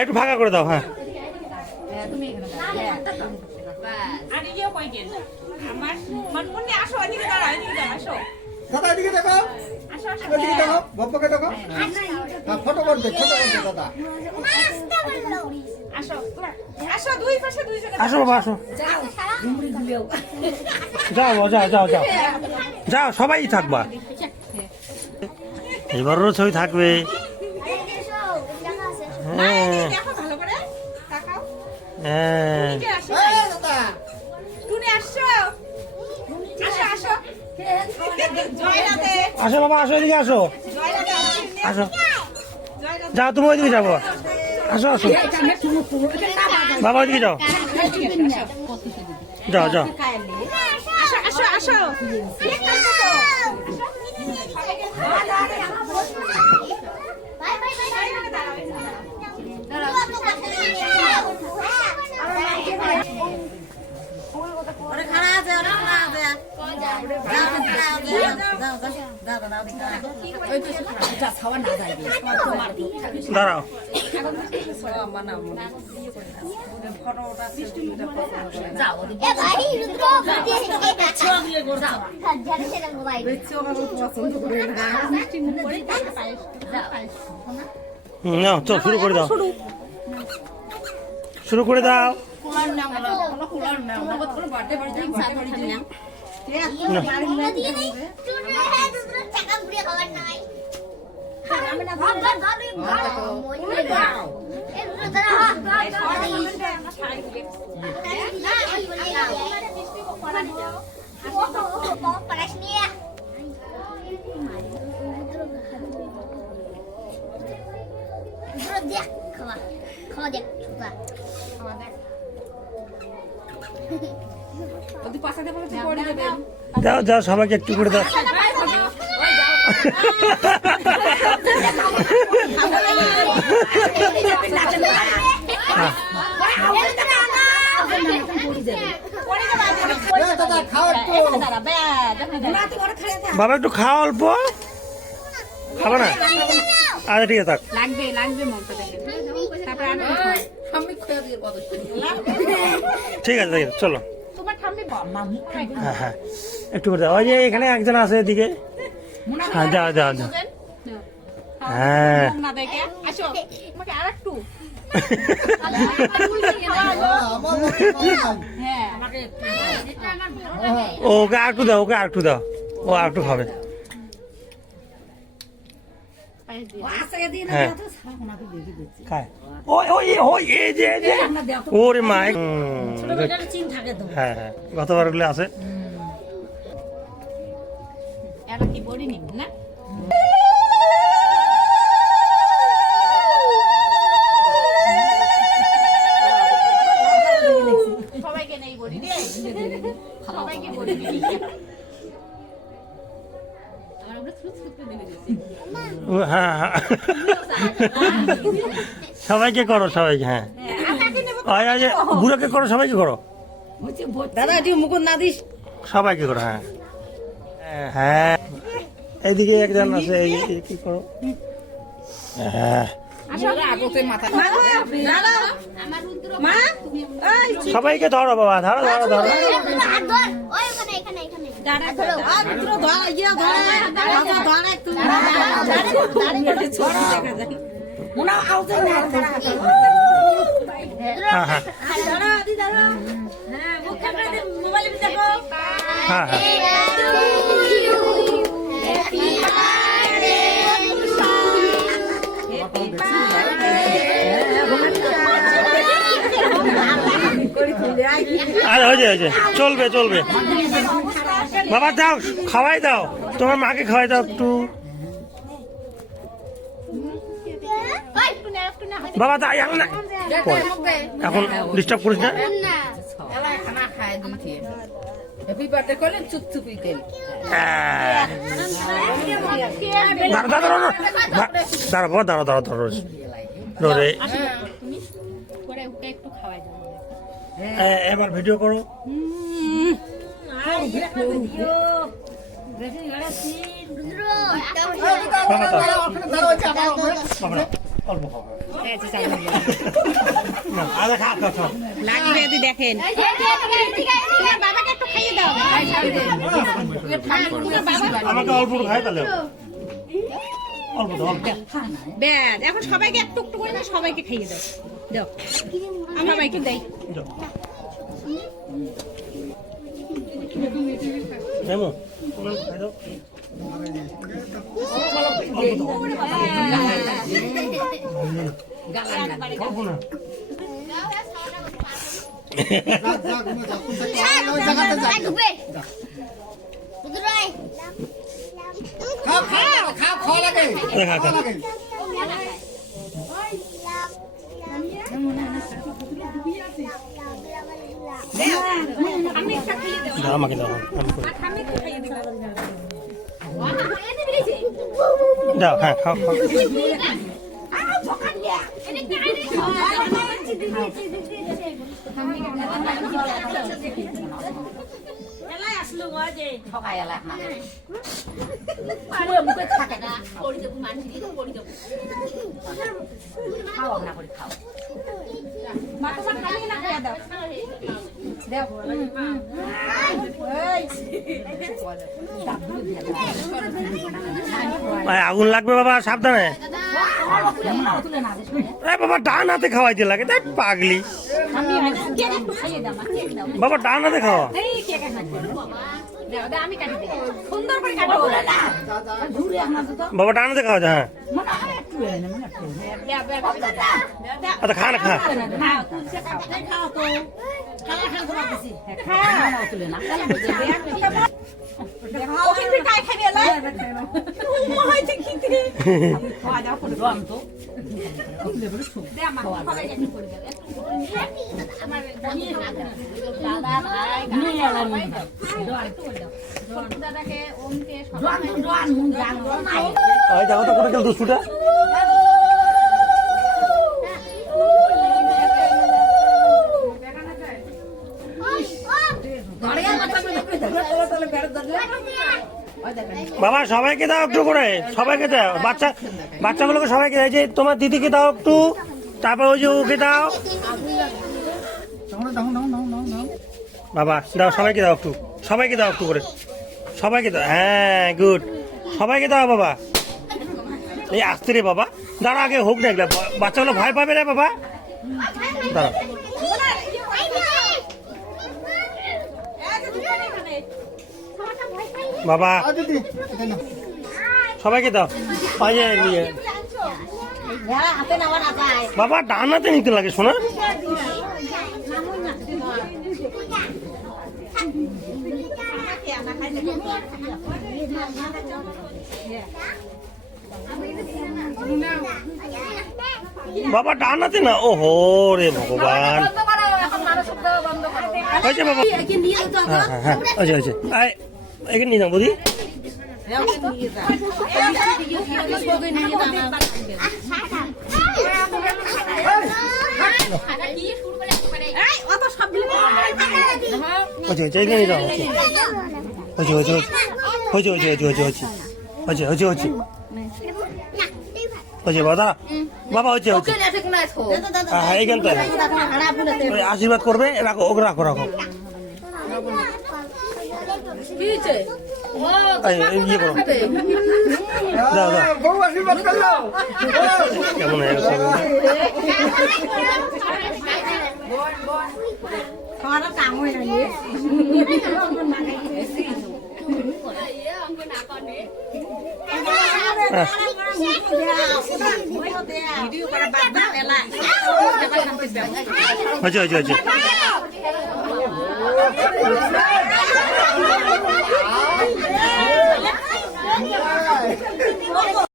একটু ভাগা করে দাও। হ্যাঁ দাদা এদিকে দেখো, এদিকে দেখো, বব্বকে দেখো। ফটো করবে দাদা। আসো বাবা আসো, যাও যাও যাও যাও যাও, সবাই থাকবা, এবারও ছবি থাকবে। হ্যাঁ হ্যাঁ আসো বাবা আসো, এদিকে আসো আসো, যাও তুমি ওইদিকে যাবো, আসো আসো বাবা ওইদিকে যাও, যাও যাও। দাঁড়াও, চল শুরু করে দাও, শুরু করে দাও। দাও যাও, সবাইকে একটু করে দাও। বাবা একটু খাও, অল্প খাবো না? আচ্ছা ঠিক আছে থাক। ঠিক আছে চলো। হ্যাঁ হ্যাঁ একটু করে দাও, ওই যে এখানে একজন আছে এদিকে। হ্যাঁ যাও যাও যাও। হ্যাঁ ওকে আরেকটু দাও, ওকে আরেকটু দাও, ও আরেকটু খাবে। ওরে মা, হ্যাঁ হ্যাঁ গতবার গুলো আছে। সবাইকে নেই বলি রে, সবাইকে বলি হ্যাঁ হ্যাঁ সবাইকে করো, সবাইকে। হ্যাঁ বুড়োকে করো, সবাইকে করো দাদা, একটু মুকুট না দিস, সবাইকে করো। হ্যাঁ হ্যাঁ এইদিকে একজন আছে, কি করো। হ্যাঁ সবাইকে ধরো বাবা, ধরো ধরো ধরো। হ্যাঁ হ্যাঁ হ্যাঁ হ্যাঁ আরে হয়েছে হয়েছে, চলবে চলবে বাবা। দাও খাওয়াই দাও, তোমার মাকে খাওয়াই দাও একটু বাবা। তাই এখন ডিস্টার্ব করিস না। দাঁড়া বাবা, দাঁড়া দাঁড়া ধরো ধরে। এবার ভিডিও করো। বাবা দাও দাঁড়াও হচ্ছে আবার বাবা দাও, অল্প খাও না আরে খা খা খাও লাগবে যদি দেখেন বাবাকে একটু খাইয়ে দাও আমাকে অল্প একটু খাই তাহলে অল্প দাও অল্প। ব্যাস এখন সবাইকে একটু একটু করে না সবাইকে খাইয়ে দাও দাও আমি সবাইকে দেই যাও। নেমো, তোমার খাই দাও। অল্প না। ওই জায়গাতে খাও খাওয়া লাগে খা, খা। লাগে দাও, আমাকে দাও আমি করি। দাও হ্যাঁ খাও খাও আগুন লাগবে বাবা সাবধানে বাবা ডান হাতে খাওয়াইতে লাগে দেখ পাগলি বাবা ডান হাতে খাওয়া বাবা ডান হাতে খাওয়া হ্যাঁ আচ্ছা খা না খা দেখো তো করে গেল দুশোটা বাবা সবাইকে দাও একটু করে সবাইকে দাও বাচ্চাগুলোকে সবাইকে দাও এই যে তোমার দিদিকে দাও একটু তারপর ওই যে ওকে দাও বাবা দাও সবাইকে দাও একটু করে সবাইকে দাও হ্যাঁ গুড সবাইকে দাও বাবা এই আসতে রে বাবা দাঁড়া আগে হোক না এগুলা বাচ্চাগুলো ভয় পাবে রে বাবা দাঁড়া বাবা সবাইকে দাও বাবা ডান হাতে নিতে লাগে শোনা বাবা ডান হাতে না ওহো রে ভগবান হয়েছে বাবা হ্যাঁ হ্যাঁ হ্যাঁ হয়েছে এখানে নিয়ে যাও বুঝি এখানে নিয়ে যাও বাবা হচ্ছে হ্যাঁ এইখানটা আশীর্বাদ করবে রাখো ওকে রাখো ইয়ে করো দাও বউ আশীর্বাদ করলো কেমন হয়ে গেছে হয়েছে